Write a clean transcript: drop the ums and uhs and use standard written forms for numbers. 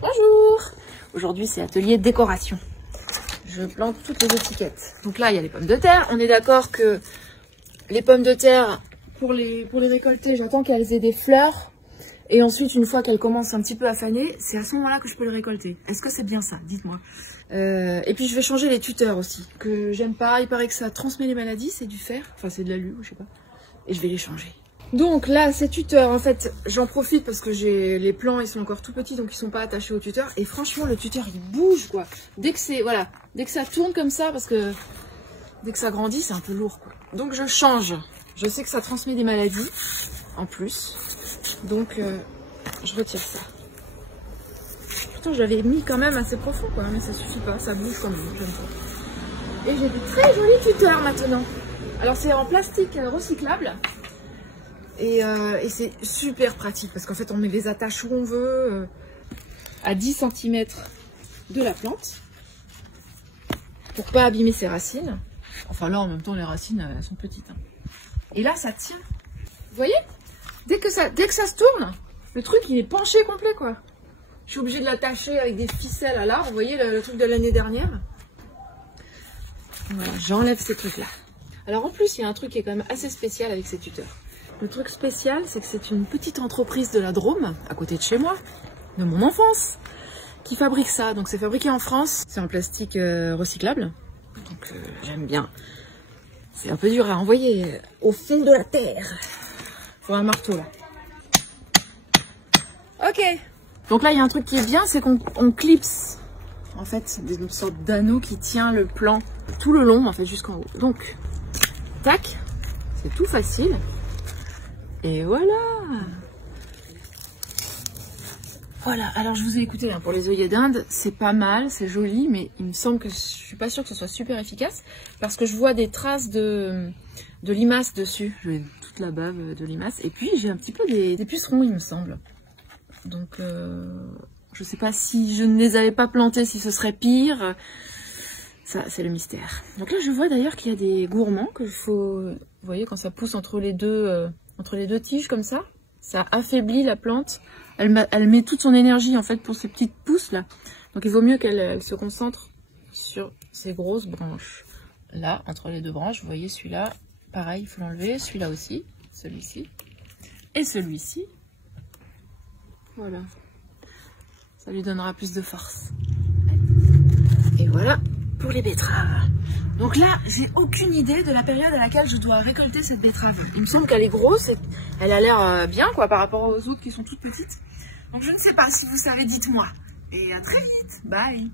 Bonjour. Aujourd'hui c'est atelier décoration. Je plante toutes les étiquettes. Donc là il y a les pommes de terre. On est d'accord que les pommes de terre, pour les récolter, j'attends qu'elles aient des fleurs. Et ensuite, une fois qu'elles commencent un petit peu à faner, c'est à ce moment-là que je peux les récolter. Est-ce que c'est bien ça? Dites-moi. Et puis je vais changer les tuteurs aussi, que j'aime pas. Il paraît que ça transmet les maladies, c'est du fer. Enfin c'est de l'alu, je sais pas. Et je vais les changer. Donc là, ces tuteurs, en fait, j'en profite parce que les plants, ils sont encore tout petits, donc ils sont pas attachés au tuteur. Et franchement, le tuteur, il bouge, quoi. Dès que c'est, voilà, dès que ça tourne comme ça, parce que dès que ça grandit, c'est un peu lourd, quoi. Donc je change. Je sais que ça transmet des maladies, en plus. Donc je retire ça. Pourtant, je l'avais mis quand même assez profond, quoi, mais ça suffit pas, ça bouge quand même, j'aime pas. Et j'ai des très jolis tuteurs maintenant. Alors c'est en plastique recyclable. Et c'est super pratique parce qu'en fait on met les attaches où on veut, à 10 cm de la plante, pour pas abîmer ses racines. Enfin là en même temps les racines elles sont petites. Hein. Et là ça tient. Vous voyez, dès que ça se tourne, le truc il est penché complet quoi. Je suis obligée de l'attacher avec des ficelles à l'arbre. Vous voyez le truc de l'année dernière. Voilà, j'enlève ces trucs là. Alors en plus il y a un truc qui est quand même assez spécial avec ces tuteurs. Le truc spécial, c'est que c'est une petite entreprise de la Drôme, à côté de chez moi, de mon enfance, qui fabrique ça. Donc c'est fabriqué en France, c'est en plastique recyclable. Donc j'aime bien. C'est un peu dur à envoyer au fond de la terre. Faut un marteau là. Ok. Donc là, il y a un truc qui est bien, c'est qu'on clipse. En fait, c'est une sorte d'anneau qui tient le plant tout le long, en fait, jusqu'en haut. Donc, tac, c'est tout facile. Et voilà. Voilà, alors je vous ai écouté hein, pour les œillets d'Inde, c'est pas mal, c'est joli, mais il me semble que je suis pas sûre que ce soit super efficace parce que je vois des traces de limaces dessus. J'ai toute la bave de limaces et puis j'ai un petit peu des pucerons, il me semble. Donc je sais pas si je ne les avais pas plantés, si ce serait pire. Ça, c'est le mystère. Donc là, je vois d'ailleurs qu'il y a des gourmands que faut, vous voyez, quand ça pousse entre les deux tiges comme ça affaiblit la plante. Elle met toute son énergie en fait pour ces petites pousses là. Donc il vaut mieux qu'elle se concentre sur ces grosses branches. Là, entre les deux branches, vous voyez celui-là, pareil, il faut l'enlever. Celui-là aussi, celui-ci et celui-ci. Voilà. Ça lui donnera plus de force. Et voilà pour les betteraves. Donc là, j'ai aucune idée de la période à laquelle je dois récolter cette betterave. Il me semble qu'elle est grosse, elle a l'air bien quoi par rapport aux autres qui sont toutes petites. Donc je ne sais pas, si vous savez, dites-moi. Et à très vite, bye.